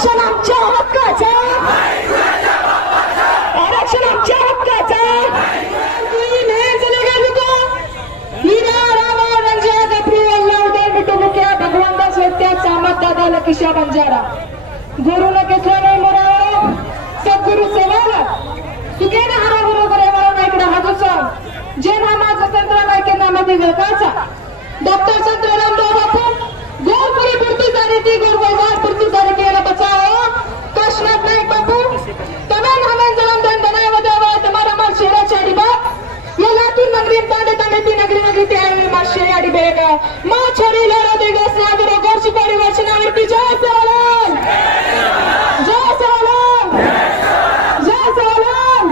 आरक्षण आमच्या हक्काचं. आरक्षण आमच्या हक्काचं. किशा बंजारा गुरु न किसला नाही मोरावा सद्गुरु सेवाला तुके ना हरा गुरु करे वाला नाही हा हातूचा जे नामाचा तंत्र नाही के नामाचे विकाचा डॉक्टर संत रामदेव बापू गोरपुरी पुरती झाली ती गोर बाजार पुरती झाली केला बचाओ काशनाथ नाईक बापू तमाम हमें जन्म धन बनाए देवा तुम्हारा माल शेरा चाडी बाप ये लातूर नगरी तांडे तांडे ती नगरी नगरी ते आहे माल शेरा आडी बेगा मा छोरी लड़ा देगा सागरो गोर सुपारी वचनावरती जय सेवालाल जय सेवालाल जय सेवालाल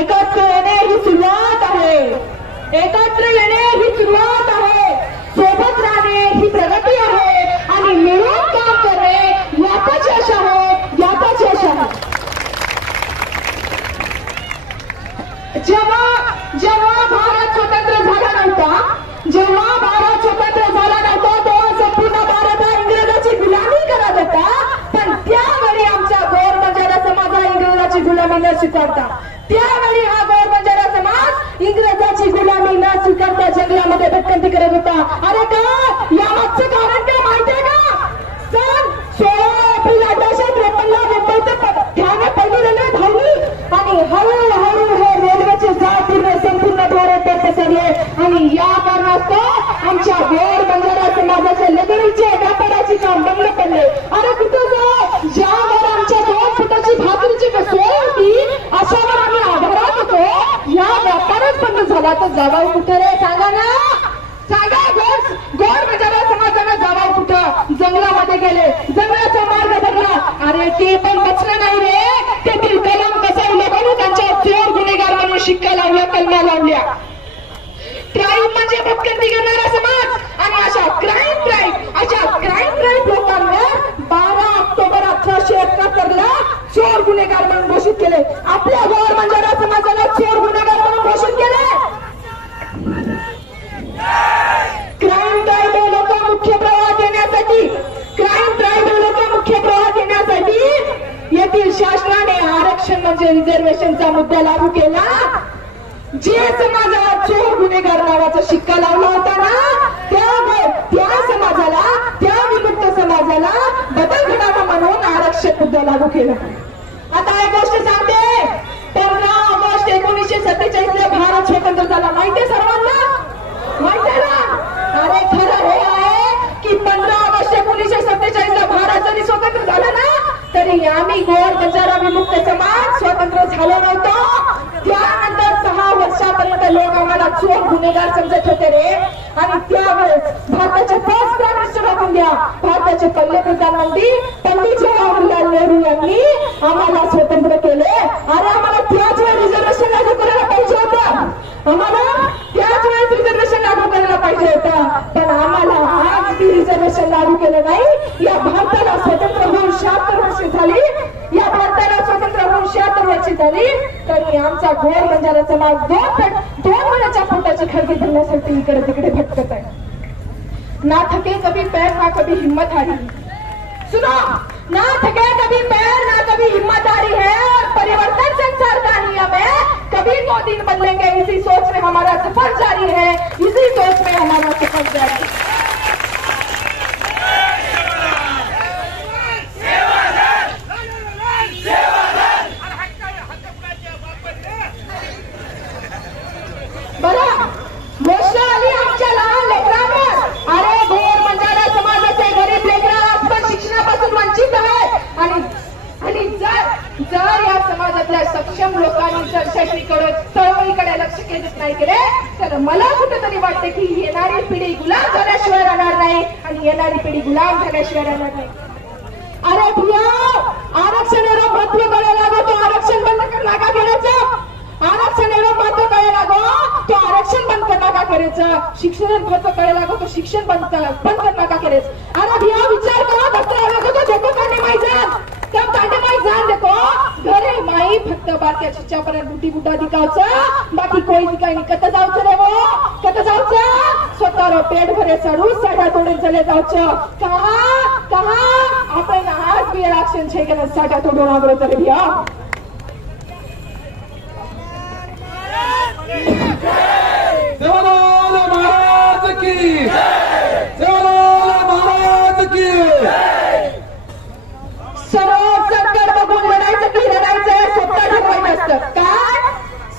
एकत्र येणे ही सुरुवात आहे एकत्र येणे ही सुरुवात आहे सोबत राहणे ही प्रगती आहे आणि मिळून काम करणे यातच यश आहे यातच यश आहे जेव्हा जेव्हा भारत स्वतंत्र झाला नव्हता जेव्हा भारत स्वतंत्र झाला नव्हता तेव्हा संपूर्ण भारत हा इंग्रजाची गुलामी करत होता पण त्यावेळी आमच्या गौर बंजारा समाज हा इंग्रजाची गुलामी स्वीकारता त्यावेळी हा गौर बंजारा समाज इंग्रजाची गुलामी न स्वीकारता जंगलामध्ये भटकंती करत होता. अरे का? या मागचं काय माहितीये का सन सोळा एप्रिल अठराशे त्रेपन्नला मुंबई ते प- ठाणे पहिली रेल्वे धावली आणि हळूहळू हे रेल्वेचे जाळ पूर्ण संपूर्णद्वारे ते पसरले आणि या कारणास्तव आमच्या गोर बंजारा समाजाचे लगडीचे व्यापाराचे काम बंद पडले अरे कुठं जाऊ ज्यावर आमच्या दोन फुटाची भाकरीची सोय होती अशावर आम्ही आधारात होतो या व्यापारच बंद झाला तर जावाव कुठे रे सांगा ना सांगा गोड गोड बंजारा समाजाला जावाव कुठं जंगलामध्ये गेले जंगलाचा मार्ग धरला अरे ते पण बचलं नाही रे तेथील कलम कसाई लोकांनी त्यांच्या चोर गुन्हेगार म्हणून शिक्का लावल्या करा क्राईम म्हणजे भटकंती करणारा समाज आणि अशा क्राईम क्राईम अशा क्राईम क्राईम लोकांवर बारा ऑक्टोबर अठराशे एकाहत्तर ला चोर गुन्हेगार म्हणून घोषित केले. आपल्या गोर बंजारा समाजाला चोर गुन्हेगार म्हणून घोषित केले. क्राईम क्राईम लोक मुख्य प्रवाह देण्यासाठी क्राईम क्राईम लोक मुख्य प्रवाह देण्यासाठी येथील शासनाने आरक्षण म्हणजे रिझर्वेशनचा मुद्दा लागू केला. जे समाजाला चोर गुन्हेगार नावाचा शिक्का लावला होता ना? त्या त्या समाजाला त्या विमुक्त समाजाला बदल घडावा म्हणून आरक्षण मुद्दा लागू केला. आता एक गोष्ट सांगते. पंधरा ऑगस्ट एकोणीसशे सत्तेचाळीस ला भारत स्वतंत्र झाला. माहितीये सर्वांना? माहितीये ना? अरे खरं हे आहे की पंधरा ऑगस्ट एकोणीसशे सत्तेचाळीस ला भारत जरी स्वतंत्र झाला ना तरी आम्ही गोर बंजारा विमुक्त समाज स्वतंत्र झालो नव्हतो. त्यानंतर सहा वर्षापर्यंत लोक आम्हाला चोख गुन्हेगार समजत होते रे. आणि त्यावेळेस भारताचे फर्स्ट प्राईम मिनिस्टर राखून द्या. भारताचे पहिले प्रधानमंत्री पंडित जवाहरलाल नेहरू यांनी आम्हाला स्वतंत्र केले. आणि आम्हाला त्याच वेळी रिझर्वेशन लागू करायला पाहिजे होतं. आम्हाला त्याच वेळेस रिझर्वेशन लागू करायला पाहिजे होतं. पण आम्हाला आज ती रिझर्वेशन लागू केलं नाही. या भारताला स्वतंत्र होऊन शहात्तर वर्ष झाली या भारताला स्वतंत्र होऊन शहात्तर वर्ष झाली तरी आमचा घोर बंजाराचा समाज दोन फट- दोन महिन्याच्या पोटाची खळगी धरण्यासाठी इकडे तिकडे भटकत आहे. ना थके कभी पैर ना कभी हिम्मत हारी. सुनो ना थके कभी पैर ना कभी हिम्मत हारी है. परिवर्तन संसार का नियम है. कभी दो दिन बदलेंगे इसी सोच में हमारा सफर जारी है. इसी सोच में हमारा सफर जारी है बरं गोष्ट आली आमच्या लहान लेकरांवर अरे भोर बंजारा समाजाचे गरीब लेकरं आज पण शिक्षणापासून वंचित आहेत आणि आणि जर जर या समाजातल्या सक्षम लोकांनी जर शैक्षणिकडे चळवळीकडे लक्ष केंद्रित नाही केले तर मला कुठेतरी वाटते की येणारी पिढी गुलाम झाल्याशिवाय राहणार नाही आणि येणारी पिढी गुलाम झाल्याशिवाय राहणार नाही. अरे भैया हो! आरक्षण एवढं महत्त्व करायला लागो तो आरक्षण बंद करणार का करायचं. आरक्षण एवढं महत्त्व करायला लागो तो आरक्षण बंद करणार का करायचं. शिक्षण महत्त्व करायला लागो तो शिक्षण बंद बंद करणार का करायचं. अरे भैया हो, विचार करा दसरा लागो तो झोको काढणे माहिती त्या काढणे माहिती जान देखो. घरे माई फक्त बारक्या चिच्यापर्यंत बुटी बुटा दिकावचं बाकी कोई दिकाय नाही. कत जाऊचं रे वो? कत जाऊचं? स्वतःवर पेट भरे चढू साठा तोडून चले जाऊचं. कहा कहा आपण आज बी इलेक्शन छे गेलं साड्या तोडून आग्रो तरी देवालाल महाराज की देवालाल महाराज की समोर संकट बघून लढायचं की लढायचं हे स्वतः ठरवायचं असतं काय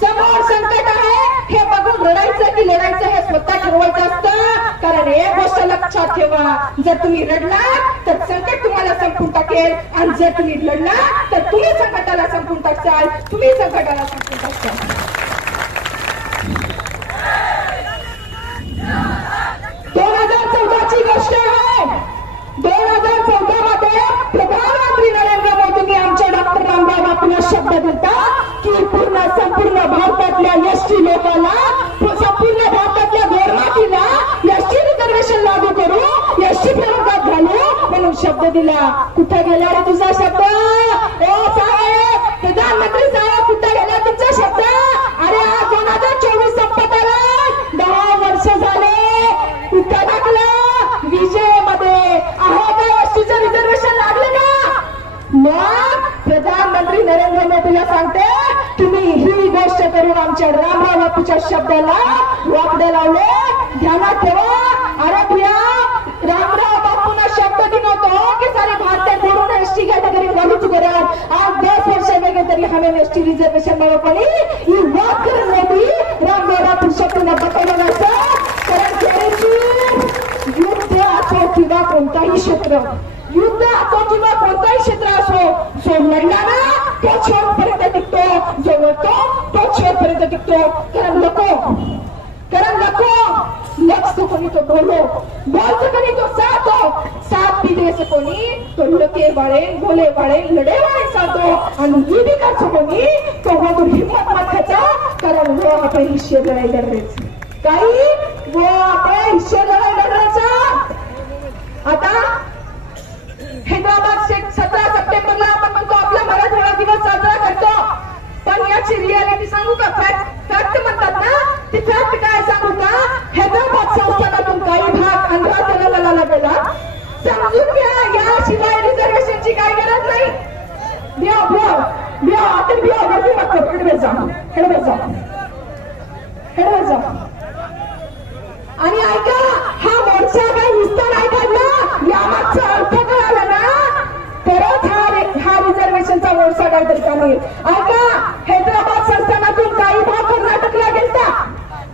समोर संकट आहे हे बघून रडायचं की लढायचं हे स्वतः ठरवायचं असतं कारण एक गोष्ट लक्षात ठेवा. जर तुम्ही रडला तर संकट तुम्हाला संपून टाकेल. आणि जर तुम्ही लढला तर तुम्ही संकटाला संपून टाकसाल. तुम्ही संकटाला संपून टाकसाल. दोन हजार चौदाची गोष्ट आहे. दोन हजार चौदा मध्ये प्रधानमंत्री नरेंद्र मोदींनी आमच्या डॉक्टर रामराव शब्द दिलता की पूर्ण संपूर्ण भारतातल्या एसटी लोकांना शब्द दिला. कुठे गेला रे तुझा शब्द? ओ साहेब प्रधानमंत्री साहेब कुठे गेला तुमचा शब्द? अरे आज दोन हजार चोवीस संपत आला दहा वर्ष झाले. कुठं टाकलं? विजयमध्ये. आहे का वस्तूचं रिझर्वेशन लागलं का? मग प्रधानमंत्री नरेंद्र मोदीला सांगते तुम्ही ही गोष्ट करून आमच्या रामराव बापूच्या शब्दाला वाकडे लावले. ध्यानात ठेवा अरे भैया रामराव बापूना शब्द दिनो तो कि सारे भारतीय बोलून एसटी कैटेगरी वालूच करत आज दस वर्ष वेगे तरी हमें एसटी रिझर्वेशन मिळव पडी ही वाद करून मोदी रामराव बापू शब्दना बतवलं नसतं. कारण त्याची युद्ध असो किंवा कोणताही क्षेत्र युद्ध असो किंवा कोणताही क्षेत्र असो जो लढला ना तो शेवटपर्यंत टिकतो. जो लढतो तो शेवटपर्यंत टिकतो. कारण नको. कारण नको. लक्ष कोणी तो बोलो बोलतो कोणी तो साथो साथ भी दे सकोनी तो लके वाळे बोले वाळे लढे वाळे साथो आणि ही बी का सकोनी तो वो हिंमत मागायचा कारण वो आपण हिश्य लढाई लढायचं. काही वो आपण हिश्य लढाई लढ आता हैदराबाद से सतरा सप्टेंबरला आपण म्हणतो आपला मराठवाडा दिवस साजरा करतो. पण याची रियालिटी सांगू का फॅक्ट फॅक्ट म्हणतात ना ती फॅक्ट काय सांगू का? हैदराबाद संस्थानातून काही भाग आंध्रा तेलंगणाला गेला समजून घ्या याशिवाय रिझर्वेशनची काय गरज नाही बिया बिया बिया आता बिया गर्दी जा. हेडवे जा. हेडवे जा. आणि ऐका हा मोर्चा काही काढला. यामागचा अर्थ कळाला ना? हा हा रिझर्वेशनचा मोर्चा ऐका हैदराबाद संस्थानातून काही भाग कर्नाटकला गेलता.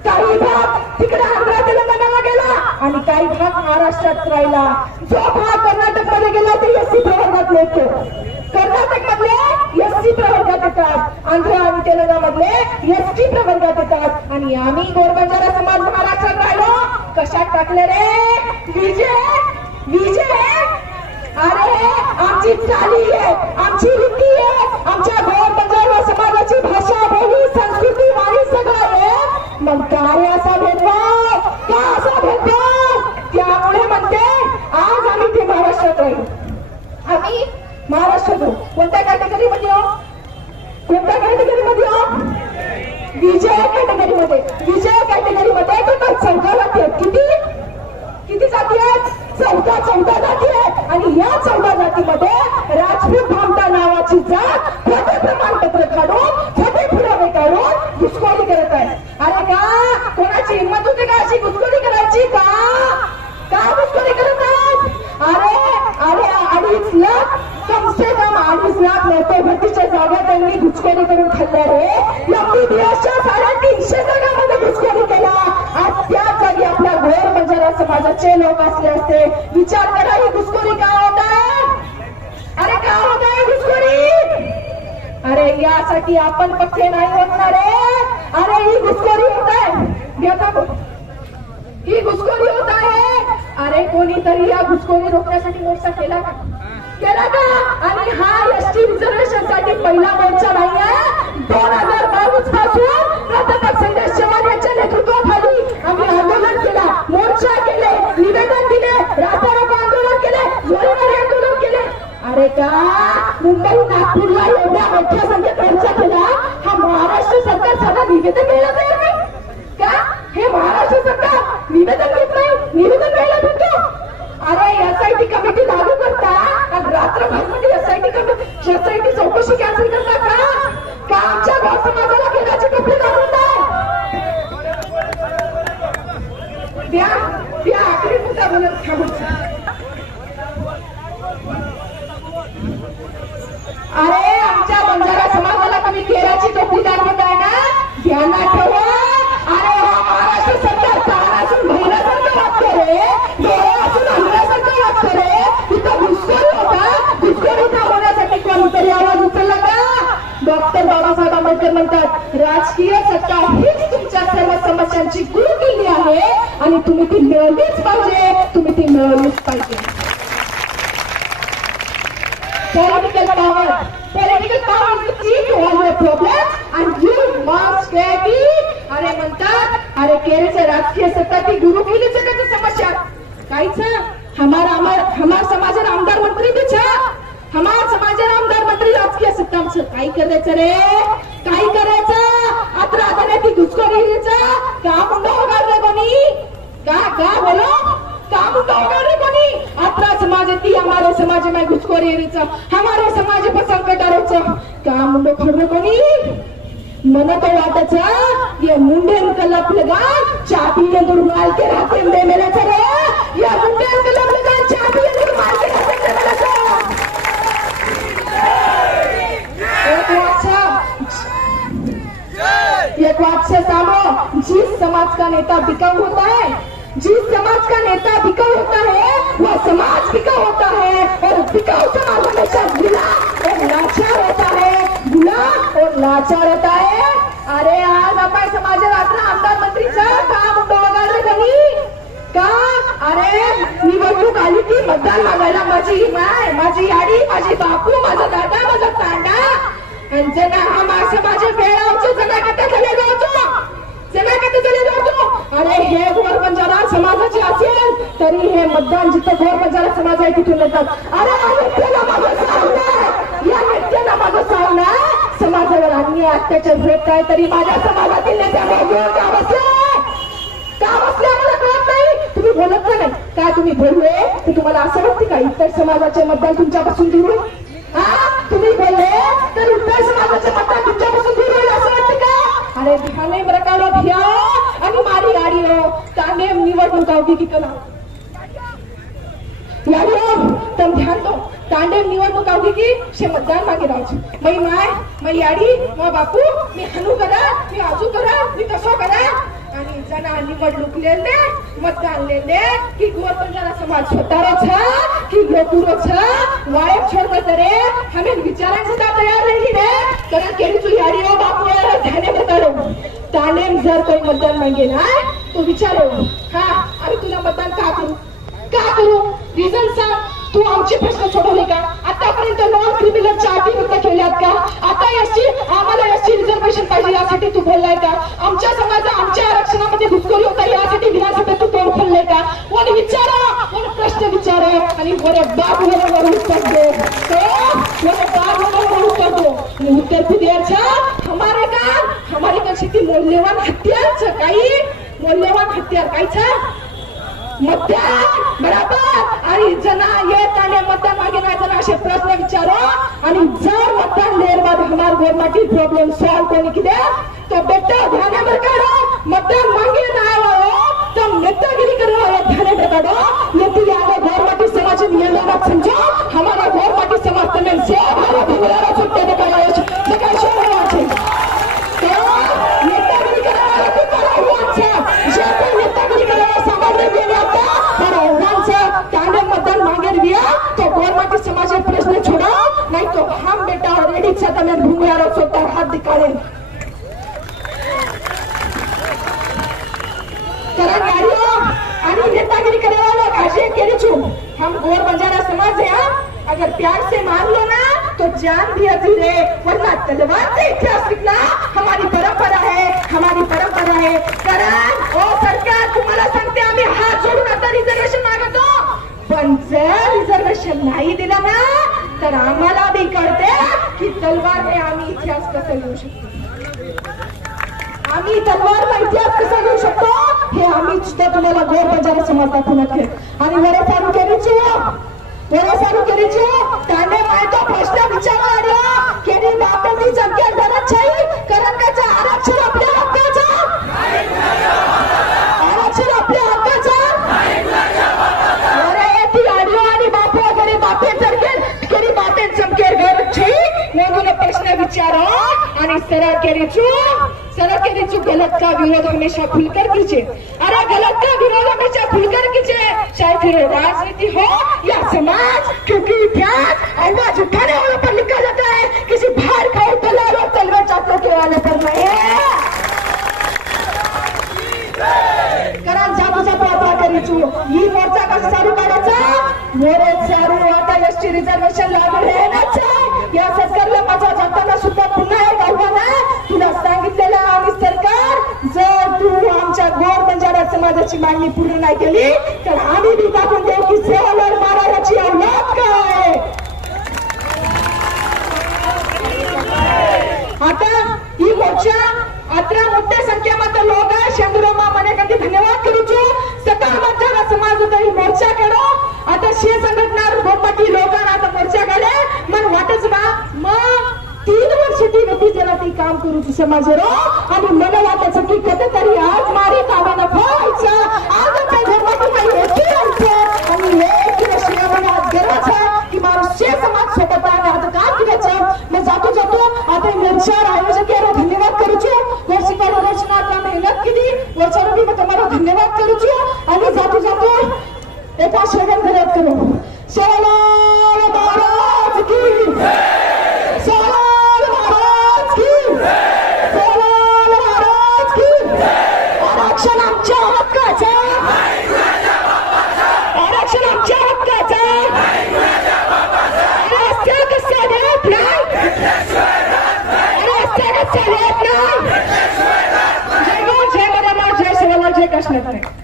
काही भाग तिकडे आंध्रा तेलंगणाला गेला. आणि काही भाग महाराष्ट्रात राहिला. जो भाग कर्नाटकमध्ये गेला ते एससी प्रवर्गात येतो कर्नाटक मधले एसटी प्रवर्गात येतात आंध्र आणि तेलंगणा मधले एसटी प्रवर्गात येतात. आणि आम्ही गोरबंजारा समाज महाराष्ट्रात राहिलो. कशात टाकले रे? विजय! विजय! अरे आमची चाली आहे. आमची रीती आहे आमच्या गोरबंजारा समाजाची भाषा बोली संस्कृती वाणी सगळं आहे मग काय असा भेदभाव का असा भेदभाव त्यामुळे म्हणते आज आम्ही ते महाराष्ट्रात राहील आम्ही महाराष्ट्रात आहोत. कोणत्या कॅटेगरी मध्ये आहोत कोणत्या कॅटेगरी मध्ये आहोत विजय कॅटेगरी मध्ये विजय कॅटेगरी मध्ये टोटल चौदा जाती आहेत किती किती जाती आहेत चौदा जाती आहेत. आणि या चौदा जातीमध्ये राजपूत भामटा नावाची जात खोटे प्रमाणपत्र काढून खोटे पुरावे काढून घुसखोरी करत आहे अरे का? कोणाची हिंमत होती का अशी घुसखोरी करायची? का? का घुसखोरी करत आहेत? अरे अरे अडीच लाख कमसे कम अडीच लाख नेते भरतीच्या जागा त्यांनी घुसखोरी करून खाल्ल्या रे. एमबीबीएसच्या विचार करा ही घुसखोरी का होता आहे अरे का होता है घुसखोरी? अरे यासाठी आपण पक्के नाही होणार अरे ही घुसखोरी होत आहे. घेता ही घुसखोरी होत आहे. अरे कोणीतरी या घुसखोरी रोखण्यासाठी मोर्चा केला का? केला का? आणि हा एसटी रिझर्वेशनसाठी पहिला मोर्चा नाहीये. दोन हजार बावीसपासून प्राध्यापक संदेश चव्हाण यांच्या नेतृत्वाखाली आम्ही आंदोलन केला मोर्चा केले निवेदन दिले रास्ता रोको आंदोलन केले जोरीमारी आंदोलन केले अरे का मुंबई नागपूरला एवढ्या मोठ्या संख्येत मोर्चा केला हा महाराष्ट्र सरकार साधा निवेदन द्यायला तयार नाही का हे महाराष्ट्र सरकार निवेदन देत नाही निवेदन द्यायला भेटतो अरे एसआयटी कमिटी लागू करता आणि रात्रभरमध्ये एसआयटी कमिटी एसआयटी चौकशी कॅन्सल करता का का आमच्या गाव समाजाला खेळाचे कपडे घालून नाही आखरी मुद्दा थांबून अरे आमच्या बंजारा समाजाला तुम्ही केराची टोपी दाखवताय ना? ध्यानात ठेवा. अरे हा महाराष्ट्र सरकार असून वागतो रे. डोळे असून वागतो रे. तिथं घुसखोरी होता. घुसखोरी थांबवण्यासाठी कोणतरी आवाज उचलला का? डॉक्टर बाबासाहेब आंबेडकर म्हणतात राजकीय सत्ता सर्व समस्यांची केली आहे आणि तुम्ही ती मिळवलीच पाहिजे तुम्ही ती मिळवलीच पाहिजे. अरे म्हणतात अरे केरेचे राजकीय सत्ता ती गुरु केली जगाच्या समस्या. काहीच? हमारा हमार हमार समाजाला आमदार मंत्री बिछा हमार समाजाला आमदार मंत्री राजकीय सत्ता आमचं काय करायचं रे काय करायचं आता आता ती घुसखोरीचं का मुंडा रे कोणी का का बोलो का मुंडा रे कोणी आता समाज ती हमारे समाज में घुसखोरी रीच हमारे समाज पर संकट आरोच का मुंडो खडलं कोणी मन तो वाटच ये मुंडे अंकल आपलं गाय चापी दूर माल के राहते दे मेरा चले या मुंडे अंकल आपलं एक बात से सामो जिस समाज का नेता बिकाऊ होता है? जिस समाज का नेता बिकाऊ होता है? वह समाज बिकाऊ होता है और बिकाऊ समाज हमेशा गुला और लाचार होता है। गुला और लाचार होता है। अरे आज आपण समाज रात्र आमदार मंत्रीचा काम वगैरे कमी? का अरे निवडणूक आली की मतदान मागायला माझी माय माझी आडी माझी बापू माझा दादा माझा तांडा यांचे ना हा माझं माझे बेळावचे जगाकडे जातो हे समाजाचे असेल तरी हे मतदान जिथं गोर समाज आहे तिथून येतात. अरे या माझं समाजावर अन्याय अत्याचार होत आहे तरी माझ्या समाजातील नेत्या हो, हो, का का कळत नाही. तुम्ही बोलत का नाही? काय तुम्ही बोलले? तर तुम्हाला असं वाटते का? इतर समाजाचे मतदान तुमच्यापासून दूर तुम्ही बोलले तर इतर समाजाचे मतदान तुमच्यापासून दूर का अरे ध्याने प्रकार भिया. आणि मारी गाडी हो तांगे निवडणूक अवधी की कला. याडियो तम ध्यान दो. तांडेव निवडणूक अवधी की शे मतदान मागे राहू मै माय मै याडी मा बापू मी हनु करा मी आजू करा मी कसो करा आणि जना निवडणूक लेले मतदान लेले की गोर पंजारा समाज छोटारो छ की गोपुरो छ वायब छोड़ कर रे हमें विचारांची सुद्धा तयार नाही रे? कारण केली तू यारी हो बापू यार ध्याने बतारो ताने जर कोई मतदान मांगे ना तो विचारो हा आम्ही तुला मतदान का करू? का करू? रिझन सांग. तू आमचे प्रश्न सोडवले का? आतापर्यंत नॉन क्रिमिनल अटी फक्त केल्यात का? आता याची आम्हाला याची रिझर्वेशन पाहिजे यासाठी तू बोललाय का? आमच्या समाजा आमच्या आरक्षणामध्ये घुसखोरी होता यासाठी विधानसभेत तू तोड खोलले का? कोण विचारा? कोण प्रश्न विचारा? आणि वर बाप वर उत्तर दे. तो वर बाप वर उत्तर दो. उत्तर भी द्यायचा हमारे का हमारे का शेती मौल्यवान हत्यार काही मौल्यवान हत्यार कायचं मतदान बरोबर? आणि जना येत आणि मतदान मागे नाही जना असे प्रश्न विचारो. आणि जर मतदान लेर बाद हमार गवर्नमेंट प्रॉब्लेम सॉल्व कोणी किदे तो बेटा ध्यानावर में काढो. मतदान मागे नाही आयो तो नेतागिरी करो आयो ध्यान में काढो यदि आगे गवर्नमेंट समाज नियंत्रण समझो हमारा गवर्नमेंट समाज तमें से हमारा भूलारा सकते ने काढो जका शोभा છે नेतागिरी करायला तू करा वाचा जे कोणी नेतागिरी करायला सामान्य गेले आता पण आव्हानचं त्याने मतदान मागेर दिया तो गवर्नमेंट समाज प्रश्न छोड़ो नहीं तो हम बेटा ऑलरेडी छता में भूमि आरोप होता हाथ दिखाड़े कारण गाड़ियों आणि नेतागिरी करे वाला काशी केली छू हम गोर बंजारा समाज है हाँ? अगर प्यार से मान लो ना तो जान भी अधूरे वरना तलवार से इतिहास लिखना हमारी परंपरा है हमारी परंपरा है। कारण ओ सरकार तुम्हाला सांगते आम्ही हात जोडून आता रिझर्वेशन मागतो पण जर रिझर्वेशन नाही दिलं ना तर आम्हाला बी कळते की तलवारने आम्ही इतिहास कसा लिहू शकतो. आम्ही तलवारचा इतिहास कसा लिहू शकतो? हे आम्ही सुद्धा तुम्हाला गोर समजतात समाज दाखवणार आहे. आणि वडे तालुक्याची वडे तालुक्याची त्याने प्रश्न विचारला केली बापाची संख्या धनशाही करंकाचं आरक्षण आपल्या हक्काचं. आरक्षण आपल्या हक्काचं. अरे ती आडिओ आणि बापू वगैरे बापे बापे प्रश्न आणि सरळ सरळ गलत का विरोध हमेशा अरे गलत का विरोध हमेशा राजनीति हो या समाज क्योंकि इतिहास आवाज उठाने वालों पर लिखा जाता समाजाची मागणी पूर्ण नाही केली तर आम्ही बी दाखवून देऊ की सेवावर महाराजाची औलाद काय? आता ही मोर्चा अत्रा मोठ्या संख्येमध्ये लोक आहे शंभरमा मनेकंदी धन्यवाद करूचो सकल बंजारा समाज होता ही मोर्चा केलो आता शे संघटना बहुमती लोकांना आता मोर्चा केले मन वाटच बा मग तीन वर्ष ती नती जरा ती काम करू ती समाजेरो आणि मला वाटायचं की कध तरी आज मारी कामाला फळायचं आज काय धर्माची काही एकी असते आणि हे एकी मला गरज की महाराष्ट्रीय समाज सोबत आहे आता काय करायचं मग जातो जातो आता निर्चार आयोजक याला धन्यवाद करूचो. वर्षिकाला रचना आपला मेहनत केली. वर्षाला मी तुम्हाला धन्यवाद करूचो. आणि जातो जातो एका शेवट धन्यवाद करू. शेवाला की असं कसं